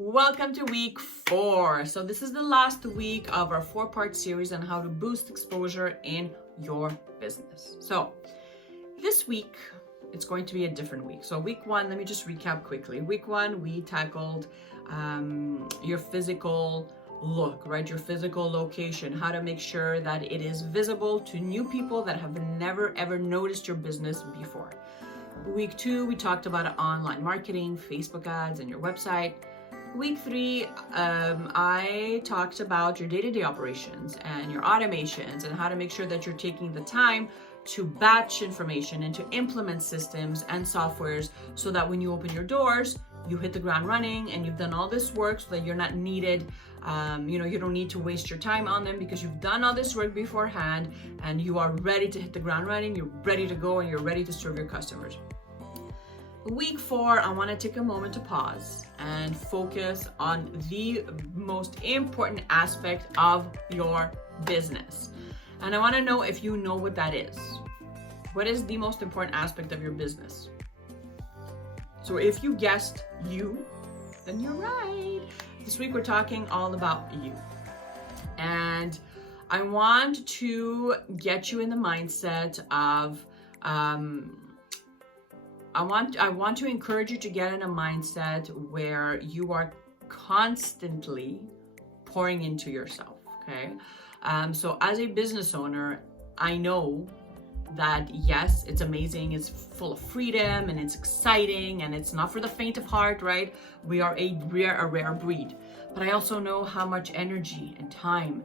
Welcome to week 4. So this is the last week of our 4-part series on how to boost exposure in your business. So this week, it's going to be a different week. So week 1, let me just recap quickly. Week 1, we tackled your physical look, right? Your physical location, how to make sure that it is visible to new people that have never ever noticed your business before. Week 2, we talked about online marketing, Facebook ads, and your website. Week 3, I talked about your day-to-day operations and your automations and how to make sure that you're taking the time to batch information and to implement systems and softwares so that when you open your doors, you hit the ground running and you've done all this work so that you're not needed. You don't need to waste your time on them because you've done all this work beforehand and you are ready to hit the ground running, you're ready to go, and you're ready to serve your customers. Week 4, I want to take a moment to pause and focus on the most important aspect of your business. And I want to know if you know what that is. What is the most important aspect of your business? So if you guessed you, then you're right. This week we're talking all about you. And I want to get you in the mindset of I want to encourage you to get in a mindset where you are constantly pouring into yourself, okay? So as a business owner, I know that yes, it's amazing, it's full of freedom and it's exciting and it's not for the faint of heart, right? We are a rare breed. But I also know how much energy and time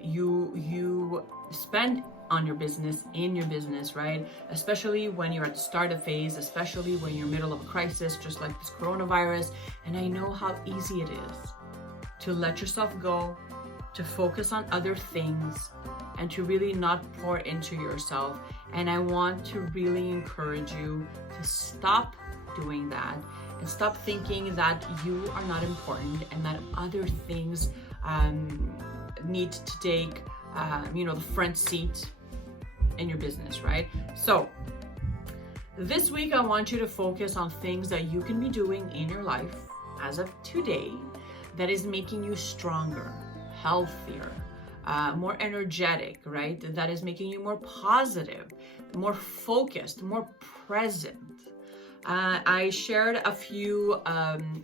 you spend on your business, in your business, right? Especially when you're at the start of phase, especially when you're middle of a crisis, just like this coronavirus. And I know how easy it is to let yourself go, to focus on other things, and to really not pour into yourself. And I want to really encourage you to stop doing that and stop thinking that you are not important and that other things need to take the front seat in your business, right? So this week, I want you to focus on things that you can be doing in your life as of today that is making you stronger, healthier, more energetic, right? That is making you more positive, more focused, more present. I shared a few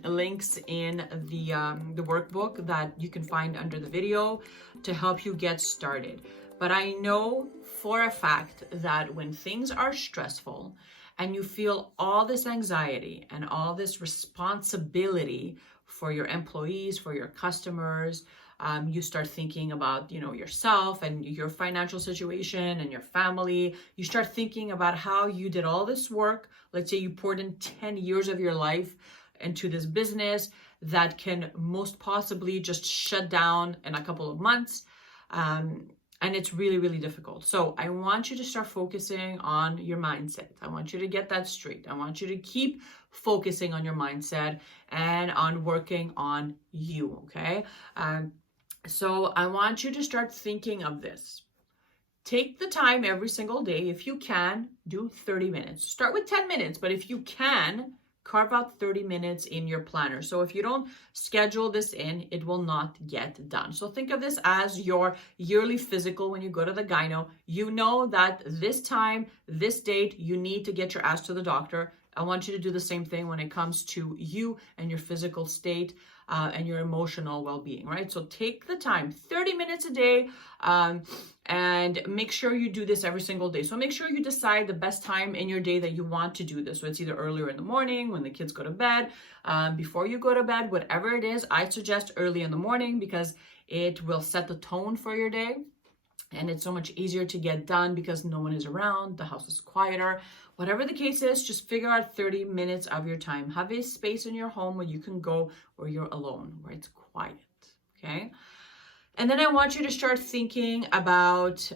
links in the workbook that you can find under the video to help you get started. But I know for a fact that when things are stressful and you feel all this anxiety and all this responsibility for your employees, for your customers, you start thinking about, yourself and your financial situation and your family. You start thinking about how you did all this work. Let's say you poured in 10 years of your life into this business that can most possibly just shut down in a couple of months. And it's really, really difficult. So I want you to start focusing on your mindset. I want you to get that straight. I want you to keep focusing on your mindset and on working on you, okay? So I want you to start thinking of this. Take the time every single day. If you can, do 30 minutes. Start with 10 minutes, but if you can, carve out 30 minutes in your planner. So if you don't schedule this in, it will not get done. So think of this as your yearly physical when you go to the gyno. You know that this time, this date, you need to get your ass to the doctor. I want you to do the same thing when it comes to you and your physical state and your emotional well-being, right? So take the time, 30 minutes a day, and make sure you do this every single day. So make sure you decide the best time in your day that you want to do this. So it's either earlier in the morning, when the kids go to bed, before you go to bed, whatever it is. I suggest early in the morning because it will set the tone for your day. And it's so much easier to get done because no one is around, the house is quieter. Whatever the case is, just figure out 30 minutes of your time. Have a space in your home where you can go where you're alone, where it's quiet, okay? And then I want you to start thinking about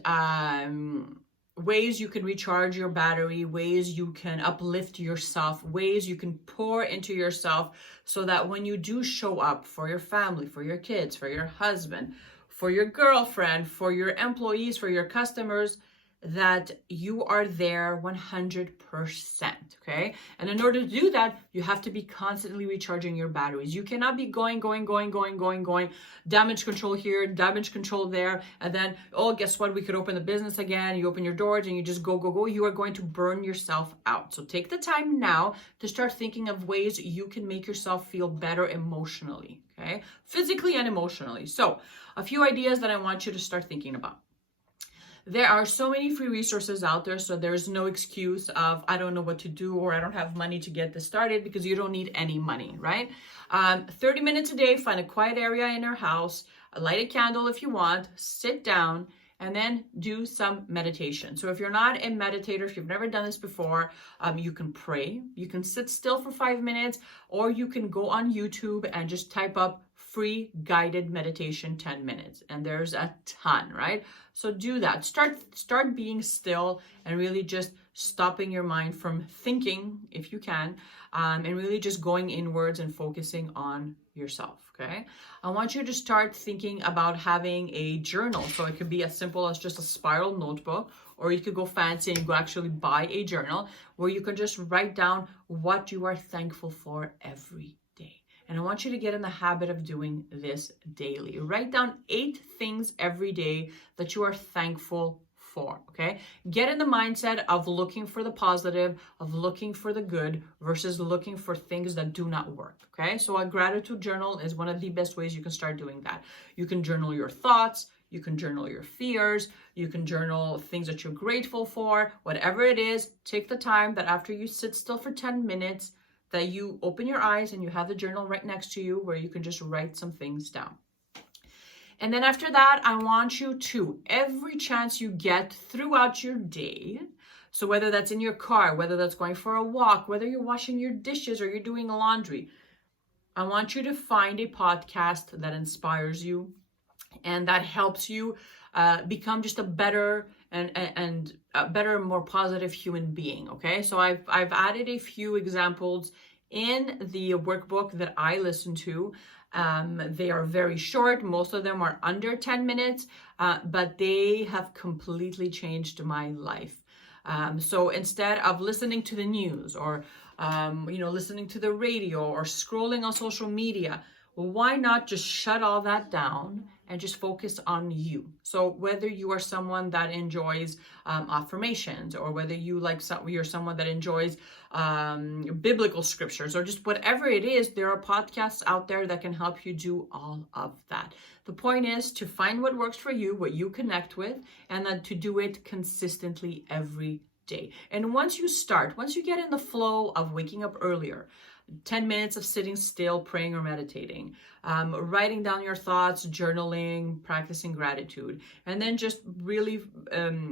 ways you can recharge your battery, ways you can uplift yourself, ways you can pour into yourself so that when you do show up for your family, for your kids, for your husband, for your girlfriend, for your employees, for your customers, that you are there 100%, okay? And in order to do that, you have to be constantly recharging your batteries. You cannot be going, damage control here, damage control there, and then, oh, guess what? We could open the business again. You open your doors and you just go. You are going to burn yourself out. So take the time now to start thinking of ways you can make yourself feel better emotionally, okay? Physically and emotionally. So a few ideas that I want you to start thinking about. There are so many free resources out there, so there's no excuse of I don't know what to do or I don't have money to get this started, because you don't need any money, right? 30 minutes a day, find a quiet area in your house, light a candle if you want, sit down, and then do some meditation. So if you're not a meditator, if you've never done this before, you can pray, you can sit still for 5 minutes, or you can go on YouTube and just type up free guided meditation 10 minutes, and there's a ton, right? So do that. Start being still and really just stopping your mind from thinking, if you can, and really just going inwards and focusing on yourself, okay? I want you to start thinking about having a journal. So it could be as simple as just a spiral notebook, or you could go fancy and go actually buy a journal where you can just write down what you are thankful for every day. And I want you to get in the habit of doing this daily. Write down 8 things every day that you are thankful for, okay? Get in the mindset of looking for the positive, of looking for the good versus looking for things that do not work, okay? So a gratitude journal is one of the best ways you can start doing that. You can journal your thoughts, you can journal your fears, you can journal things that you're grateful for, whatever it is. Take the time that after you sit still for 10 minutes, that you open your eyes and you have the journal right next to you where you can just write some things down. And then after that, I want you to, every chance you get throughout your day, so whether that's in your car, whether that's going for a walk, whether you're washing your dishes or you're doing laundry, I want you to find a podcast that inspires you and that helps you become just a better and a better, more positive human being, okay? So I've added a few examples in the workbook that I listen to. They are very short. Most of them are under 10 minutes, but they have completely changed my life. So instead of listening to the news or, listening to the radio or scrolling on social media, why not just shut all that down and just focus on you? So whether you are someone that enjoys affirmations, or whether you're someone that enjoys biblical scriptures, or just whatever it is, there are podcasts out there that can help you do all of that. The point is to find what works for you, what you connect with, and then to do it consistently every day. And once you get in the flow of waking up earlier, 10 minutes of sitting still, praying or meditating, writing down your thoughts, journaling, practicing gratitude, and then just really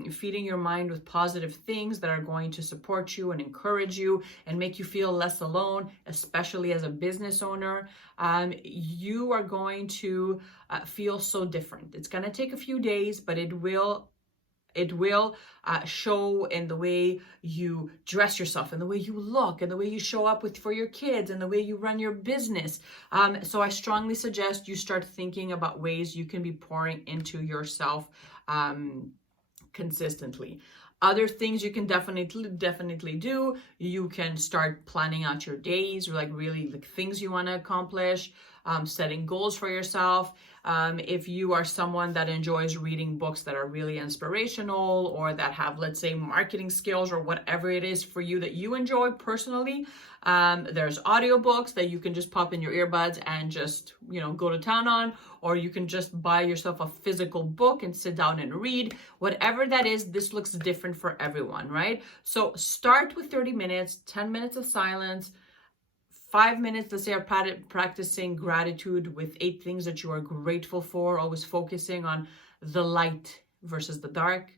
feeding your mind with positive things that are going to support you and encourage you and make you feel less alone, especially as a business owner, you are going to feel so different. It's going to take a few days, but it will show in the way you dress yourself, and the way you look, and the way you show up for your kids, and the way you run your business. So I strongly suggest you start thinking about ways you can be pouring into yourself consistently. Other things you can definitely do. You can start planning out your days, or really things you want to accomplish, setting goals for yourself. If you are someone that enjoys reading books that are really inspirational, or that have, let's say, marketing skills, or whatever it is for you that you enjoy personally, there's audiobooks that you can just pop in your earbuds and just, go to town on, or you can just buy yourself a physical book and sit down and read. Whatever that is, this looks different for everyone, right? So start with 30 minutes, 10 minutes of silence, 5 minutes, let's say, are practicing gratitude with 8 things that you are grateful for, always focusing on the light versus the dark.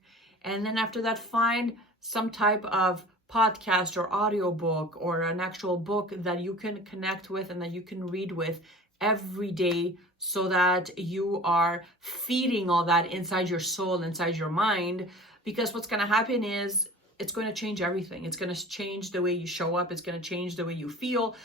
And then after that, find some type of podcast or audiobook or an actual book that you can connect with and that you can read with every day, so that you are feeding all that inside your soul, inside your mind. Because what's going to happen is, it's going to change everything. It's going to change the way you show up. It's going to change the way you feel.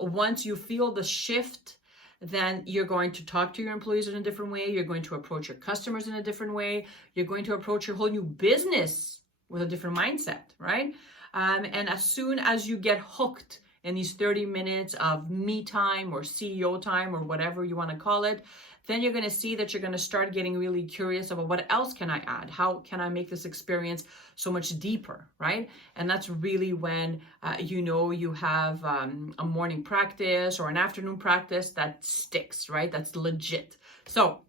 Once you feel the shift then you're going to talk to your employees in a different way. You're going to approach your customers in a different way. You're going to approach your whole new business with a different mindset, right? And as soon as you get hooked in these 30 minutes of me time or CEO time or whatever you want to call it, then you're going to see that you're going to start getting really curious about what else can I add? How can I make this experience so much deeper, right? And that's really when you have a morning practice or an afternoon practice that sticks, right? That's legit. So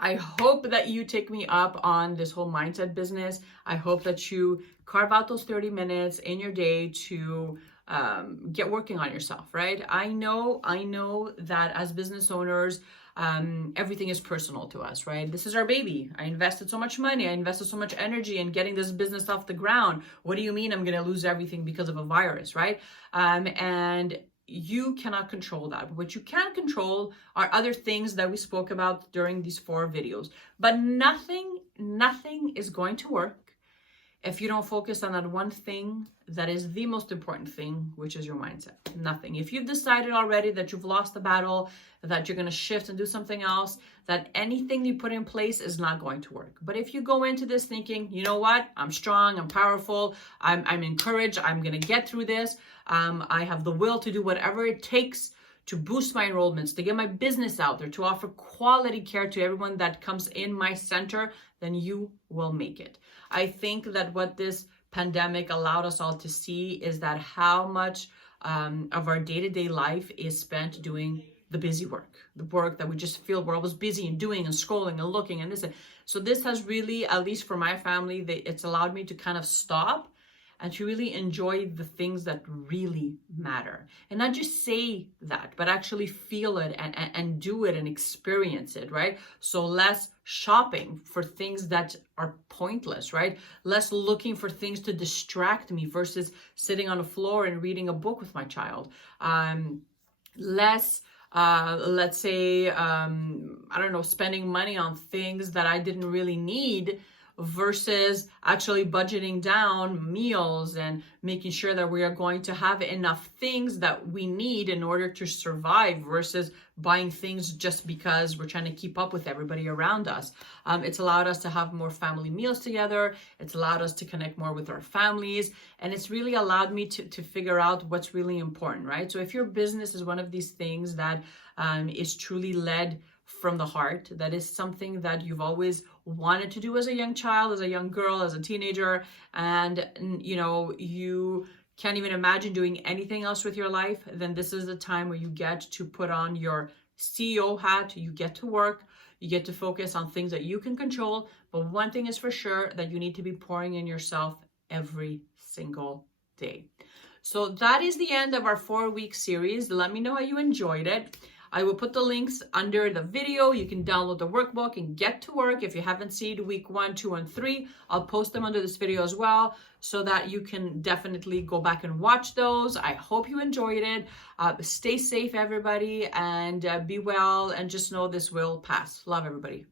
I hope that you take me up on this whole mindset business. I hope that you carve out those 30 minutes in your day to get working on yourself, right? I know that as business owners, everything is personal to us, right? This is our baby. I invested so much money. I invested so much energy in getting this business off the ground. What do you mean I'm going to lose everything because of a virus, right? And you cannot control that. But what you can control are other things that we spoke about during these 4 videos. But nothing is going to work if you don't focus on that one thing that is the most important thing, which is your mindset. Nothing. If you've decided already that you've lost the battle, that you're going to shift and do something else, that anything you put in place is not going to work. But if you go into this thinking, you know what, I'm strong, I'm powerful, I'm encouraged, I'm going to get through this, I have the will to do whatever it takes to boost my enrollments, to get my business out there, to offer quality care to everyone that comes in my center, then you will make it. I think that what this pandemic allowed us all to see is that how much of our day-to-day life is spent doing the busy work, the work that we just feel we're always busy and doing and scrolling and looking and this. So this has really, at least for my family, it's allowed me to kind of stop and to really enjoy the things that really matter. And not just say that, but actually feel it and do it and experience it, right? So less shopping for things that are pointless, right? Less looking for things to distract me versus sitting on the floor and reading a book with my child. Less let's say, spending money on things that I didn't really need versus actually budgeting down meals and making sure that we are going to have enough things that we need in order to survive versus buying things just because we're trying to keep up with everybody around us. It's allowed us to have more family meals together. It's allowed us to connect more with our families. And it's really allowed me to figure out what's really important, right? So if your business is one of these things that is truly led from the heart, that is something that you've always wanted to do as a young child, as a young girl, as a teenager, and you can't even imagine doing anything else with your life, then this is the time where you get to put on your CEO hat. You get to work, you get to focus on things that you can control. But one thing is for sure, that you need to be pouring in yourself every single day. So that is the end of our 4-week series. Let me know how you enjoyed it. I will put the links under the video. You can download the workbook and get to work. If you haven't seen week 1, 2, and 3, I'll post them under this video as well so that you can definitely go back and watch those. I hope you enjoyed it. Stay safe, everybody, and be well, and just know this will pass. Love, everybody.